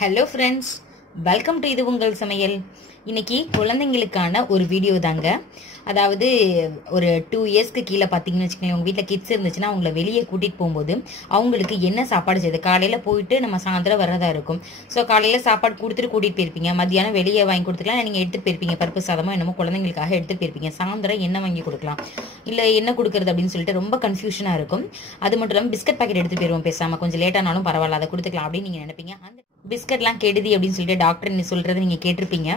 Hello friends welcome to இது உங்கள் சமையல். இன்னைக்கு குழந்தைங்களுக்கான ஒரு வீடியோ தாங்க. அதாவது ஒரு டூ இயர்ஸ்க்கு கீழே பார்த்தீங்கன்னு வச்சுக்கோங்களேன் உங்கள் வீட்டில் கிட்ஸ் இருந்துச்சுன்னா அவங்கள வெளியே கூட்டிகிட்டு போகும்போது அவங்களுக்கு என்ன சாப்பாடு செய்யுது? காலையில் போயிட்டு நம்ம சாயந்தரம் வரதா இருக்கும். ஸோ காலையில் சாப்பாடு கொடுத்துட்டு கூட்டிகிட்டு போயிருப்பீங்க. மத்தியானம் வெளியே வாங்கி கொடுத்துக்கலாம். நீங்கள் எடுத்துகிட்டு போயிருப்பீங்க பருப்பு சாதமாக என்னமோ குழந்தைங்களுக்காக எடுத்துகிட்டு போயிருப்பீங்க. சாயந்தரம் என்ன வாங்கி கொடுக்கலாம்? இல்லை என்ன கொடுக்குறது அப்படின்னு சொல்லிட்டு ரொம்ப கன்ஃபியூஷனாக இருக்கும். அது மட்டும் இல்லாமல் பிஸ்கட் பாக்கெட் எடுத்து போயிருவோம். பேசாமல் கொஞ்சம் லேட்டானாலும் பரவாயில்ல. அதை கொடுத்துக்கலாம் அப்படின்னு நீங்கள் நினைப்பீங்க. அந்த பிஸ்கட்லாம் கெடுதி அப்படின்னு சொல்லிட்டு டாக்டர் சொல்கிறது நீங்கள் கேட்டிருப்பீங்க.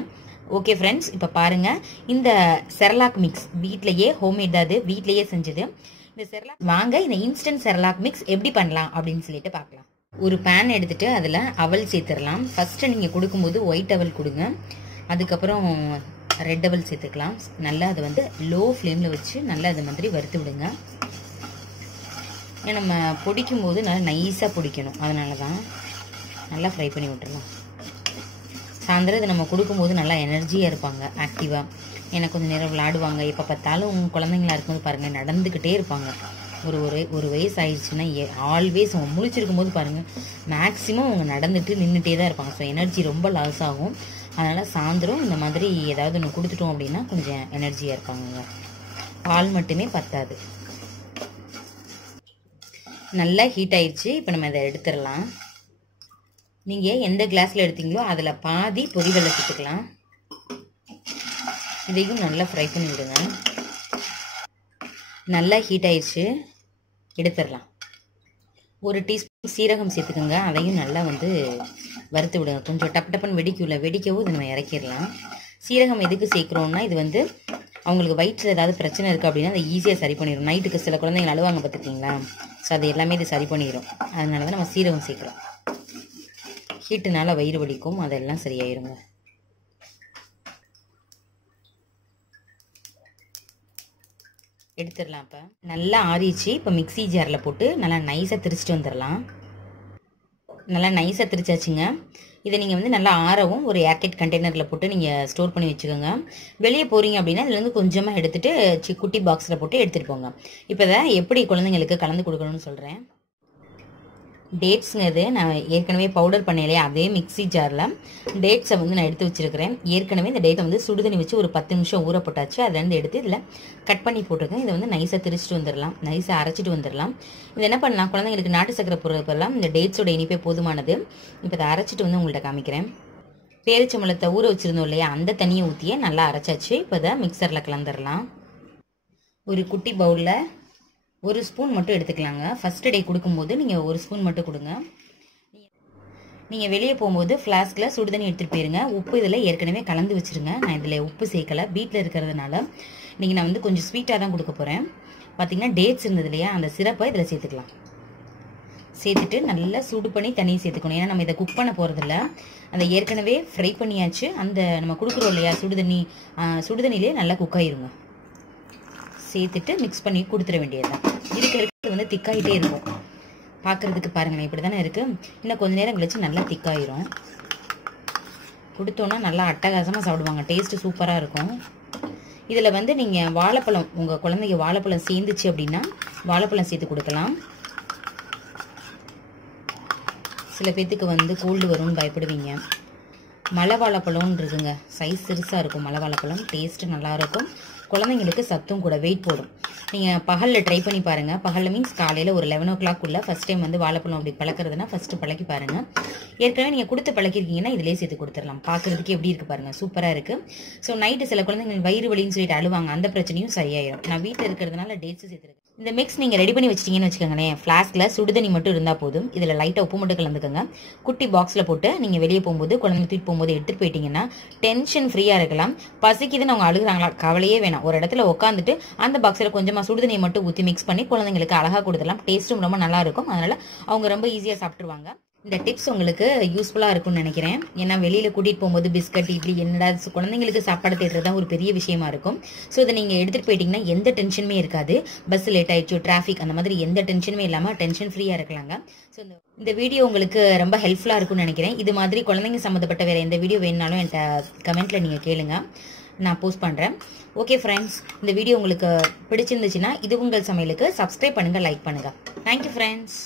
ஓகே ஃப்ரெண்ட்ஸ் இப்போ பாருங்க. இந்த செரலாக் மிக்ஸ் வீட்டிலையே ஹோம்மேட் தான் அது. வீட்லயே செஞ்சது. இந்த செரலாக் வாங்க இந்த இன்ஸ்டன்ட் செரலாக் மிக்ஸ் எப்படி பண்ணலாம் அப்படின்னு சொல்லிட்டு பார்க்கலாம். ஒரு பேன் எடுத்துட்டு அதில் அவல் சேர்த்துடலாம். ஃபஸ்ட்டு நீங்கள் கொடுக்கும்போது ஒயிட் அவல் கொடுங்க. அதுக்கப்புறம் ரெட் அவல் சேர்த்துக்கலாம். நல்லா அதை வந்து லோ ஃப்ளேமில் வச்சு நல்லா அது மாதிரி வறுத்து விடுங்க. ஏன்னா நம்ம பொடிக்கும் போது நல்லா நைஸாக பொடிக்கணும். அதனால தான் நல்லா ஃப்ரை பண்ணி விட்டுருலாம் சாயந்தரம் இது நம்ம கொடுக்கும்போது நல்லா எனர்ஜியாக இருப்பாங்க ஆக்டிவாக எனக்கு கொஞ்சம் நேரம் விளாடுவாங்க எப்போ பார்த்தாலும் குழந்தைங்களா இருக்கும்போது பாருங்கள் நடந்துக்கிட்டே இருப்பாங்க. ஒரு ஒரு ஒரு வயசு ஆயிடுச்சுன்னா ஆல்வேஸ் அவங்க முழிச்சிருக்கும் போது பாருங்கள் மேக்ஸிமம் அவங்க நடந்துட்டு நின்றுட்டே தான் இருப்பாங்க. ஸோ எனர்ஜி ரொம்ப லாஸ் ஆகும். அதனால் சாயந்தரம் இந்த மாதிரி ஏதாவது ஒன்று கொடுத்துட்டோம் அப்படின்னா கொஞ்சம் எனர்ஜியாக இருப்பாங்க பால் மட்டுமே பத்தாது. நல்லா ஹீட் ஆயிடுச்சு. இப்போ நம்ம இதை எடுத்துடலாம். நீங்கள் எந்த கிளாஸில் எடுத்தீங்களோ அதில் பாதி பொரிகளை சேர்த்துக்கலாம் இதையும் நல்லா ஃப்ரை பண்ணி விடுங்க. நல்லா ஹீட் ஆயிடுச்சு. எடுத்துடலாம். ஒரு டீஸ்பூன் சீரகம் சேர்த்துக்கோங்க. அதையும் நல்லா வந்து வறுத்து விடுங்க. கொஞ்சம் டப்பு டப்புன்னு வெடிக்கல வெடிக்கவும் இதை நம்ம இறக்கிடலாம். சீரகம் எதுக்கு சேர்க்குறோம்னா இது வந்து அவங்களுக்கு வயிற்றில் ஏதாவது பிரச்சனை இருக்குது அப்படின்னா அதை ஈஸியாக சரி பண்ணிடும் நைட்டுக்கு சில குழந்தைங்க அழுவாங்க பார்த்துக்கிங்களா ஸோ அது எல்லாமே இது சரி பண்ணிடும் அதனால தான் நம்ம சீரகம் சேர்க்குறோம். ஹீட்டுனால வயிறு வலிக்கும். அதெல்லாம் சரியாயிருங்க. எடுத்துடலாம் இப்போ நல்லா ஆறிச்சு இப்போ மிக்சி ஜாரில் போட்டு நல்லா நைஸாக திரிச்சிட்டு வந்துடலாம். நல்லா நைஸாக திரிச்சாச்சுங்க. இதை நீங்கள் வந்து நல்லா ஆறவும் ஒரு ஏர்டைட் கண்டெய்னரில் போட்டு நீங்கள் ஸ்டோர் பண்ணி வச்சுக்கோங்க. வெளியே போகிறீங்க அப்படின்னா இதுலேருந்து கொஞ்சமாக எடுத்துகிட்டு சி குட்டி பாக்ஸில் போட்டு எடுத்துகிட்டு போங்க. இப்போ இதை எப்படி குழந்தைங்களுக்கு கலந்து கொடுக்கணும்னு சொல்கிறேன் டேட்ஸுங்கிறது நான் ஏற்கனவே பவுடர் பண்ணலையே அதே மிக்சி ஜாரில் டேட்ஸை வந்து நான் எடுத்து வச்சுருக்கிறேன். ஏற்கனவே இந்த டேட்டை வந்து சுடுதண்ணி வச்சு ஒரு பத்து நிமிஷம் ஊற போட்டாச்சு. அதுலேருந்து எடுத்து இதில் கட் பண்ணி போட்டிருக்கேன். இதை வந்து நைஸாக திரிச்சிட்டு வந்துடலாம். நைஸாக அரைச்சிட்டு வந்துடலாம். இது என்ன பண்ணலாம்? குழந்தைங்களுக்கு நாட்டு சக்கரை போடுறப்பெல்லாம் இந்த டேட்ஸோட இனிப்பே போதுமானது. இப்போ இதை அரைச்சிட்டு வந்து உங்கள்கிட்ட காமிக்கிறேன். பேரிச்சம்பழத்தை ஊற வச்சுருந்தோம் இல்லையா? அந்த தண்ணியை ஊற்றியே நல்லா அரைச்சாச்சு. இப்போ இதை மிக்சரில் கலந்துடலாம். ஒரு குட்டி பவுலில் ஒரு ஸ்பூன் மட்டும் எடுத்துக்கலாங்க. ஃபஸ்ட் டே கொடுக்கும்போது நீங்கள் ஒரு ஸ்பூன் மட்டும் கொடுங்க. நீங்கள் வெளியே போகும்போது ஃப்ளாஸ்கில் சுடுதண்ணி எடுத்துகிட்டு போயிருங்க. உப்பு இதில் ஏற்கனவே கலந்து வச்சுருங்க. நான் இதில் உப்பு சேர்க்கலை. வீட்டில் இருக்கிறதுனால இன்றைக்கி நான் வந்து கொஞ்சம் ஸ்வீட்டாக தான் கொடுக்க போகிறேன் பார்த்தீங்கன்னா டேட்ஸ் இருந்தது இல்லையா? அந்த சிறப்பை இதில் சேர்த்துக்கலாம். சேர்த்துட்டு நல்லா சூடு பண்ணி தண்ணி சேர்த்துக்கணும். ஏன்னா நம்ம இதை குக் பண்ண போகிறதில்ல அதை ஏற்கனவே ஃப்ரை பண்ணியாச்சு. அந்த நம்ம கொடுக்குறோம் இல்லையா? சுடுதண்ணி சுடுதண்ணிலேயே நல்லா குக் ஆயிருங்க. சேர்த்துட்டு மிக்ஸ் பண்ணி கொடுத்துட வேண்டியதுதான். இருக்க இருக்கிறது வந்து திக்காயிட்டே இருக்கும். பார்க்குறதுக்கு பாருங்களேன் இப்படி தானே இருக்குது இன்னும் கொஞ்ச நேரம் கழிச்சு நல்லா திக்காயிரும். கொடுத்தோன்னா நல்லா அட்டகாசமாக சாப்பிடுவாங்க. டேஸ்ட்டு சூப்பராக இருக்கும். இதில் வந்து நீங்கள் வாழைப்பழம் உங்கள் குழந்தைங்க வாழைப்பழம் சேர்ந்துச்சு அப்படின்னா வாழைப்பழம் சேர்த்து கொடுக்கலாம். சில பேர்த்துக்கு வந்து கோல்டு வரும்னு பயப்படுவீங்க. மலை வாழைப்பழம்னு இருக்குங்க சைஸ் சிறுசாக இருக்கும் மலை வாழைப்பழம். டேஸ்ட்டு நல்லாயிருக்கும் குழந்தைங்களுக்கு சத்தும் கூட வெயிட் போடும். நீங்கள் பகலில் ட்ரை பண்ணி பாருங்கள் பகலில் மீன்ஸ் காலையில் ஒரு லெவன் ஓ கிளாக் உள்ள ஃபஸ்ட் டைம் வந்து வாழைப்பழம் அப்படி பழக்கிறதுனா ஃபஸ்ட்டு பழக்கி பாருங்கள் ஏற்கனவே நீங்கள் கொடுத்து பழக்கிருக்கீங்கன்னா இதிலே சேர்த்து கொடுத்துடலாம். பார்க்குறதுக்கு எப்படி இருக்குது பாருங்கள் சூப்பராக இருக்குது ஸோ நைட்டு சில குழந்தைங்க வயிறு வலின்னு சொல்லிட்டு அழுவாங்க. அந்த பிரச்சனையும் சரியாயிடும் நான் வீட்டில் இருக்கிறதுனால டேட்ஸு சேர்த்துருக்கேன் இந்த மிக்ஸ் நீங்கள் ரெடி பண்ணி வச்சிட்டீங்கன்னு வச்சுக்கோங்களேன். ஃப்ளாஸ்கில் சுடுதண்ணி மட்டும் இருந்தால் போதும். இதில் லைட்டாக உப்பு மட்டும் கலந்துக்கோங்க. குட்டி பாக்ஸில் போட்டு நீங்கள் வெளியே போகும்போது குழந்தைங்க தூக்கிட்டு போகும்போது எடுத்துகிட்டு போயிட்டீங்கன்னா டென்ஷன் ஃப்ரீயாக இருக்கலாம். பசிக்குதுன்னு அவங்க அழுகுறாங்களா? கவலையே வேணாம். ஒரு இடத்துல உட்காந்துட்டு அந்த பாக்ஸில் கொஞ்சமாக சுடுதண்ணியை மட்டும் ஊற்றி மிக்ஸ் பண்ணி குழந்தைங்களுக்கு அழகாக கொடுத்துடலாம். டேஸ்ட்டும் ரொம்ப நல்லா இருக்கும். அதனால் அவங்க ரொம்ப ஈஸியாக சாப்பிட்ருவாங்க இந்த டிப்ஸ் உங்களுக்கு யூஸ்ஃபுல்லாக இருக்கும்னு நினைக்கிறேன். ஏன்னா வெளியில் கூட்டிகிட்டு போகும்போது பிஸ்கட் இப்படி என்னடா குழந்தைங்களுக்கு சாப்பாடு தேடுறது தான் ஒரு பெரிய விஷயமா இருக்கும். ஸோ இதை நீங்கள் எடுத்துகிட்டு போயிட்டீங்கன்னா எந்த டென்ஷனுமே இருக்காது. பஸ் லேட் ஆயிடுச்சு டிராஃபிக் அந்த மாதிரி எந்த டென்ஷனுமே இல்லாமல் டென்ஷன் ஃப்ரீயாக இருக்கலாங்க. ஸோ இந்த இந்த வீடியோ உங்களுக்கு ரொம்ப ஹெல்ப்ஃபுல்லாக இருக்கும்னு நினைக்கிறேன். இது மாதிரி குழந்தைங்க சம்மந்தப்பட்ட வேறு எந்த வீடியோ வேணுனாலும் என்கிட்ட கமெண்ட்டில் நீங்கள் கேளுங்க. நான் போஸ்ட் பண்ணுறேன் ஓகே ஃப்ரெண்ட்ஸ் இந்த வீடியோ உங்களுக்கு பிடிச்சிருந்துச்சுன்னா இது உங்கள் சமையலுக்கு சப்ஸ்கிரைப் பண்ணுங்கள் லைக் பண்ணுங்கள் தேங்க்யூ ஃப்ரெண்ட்ஸ்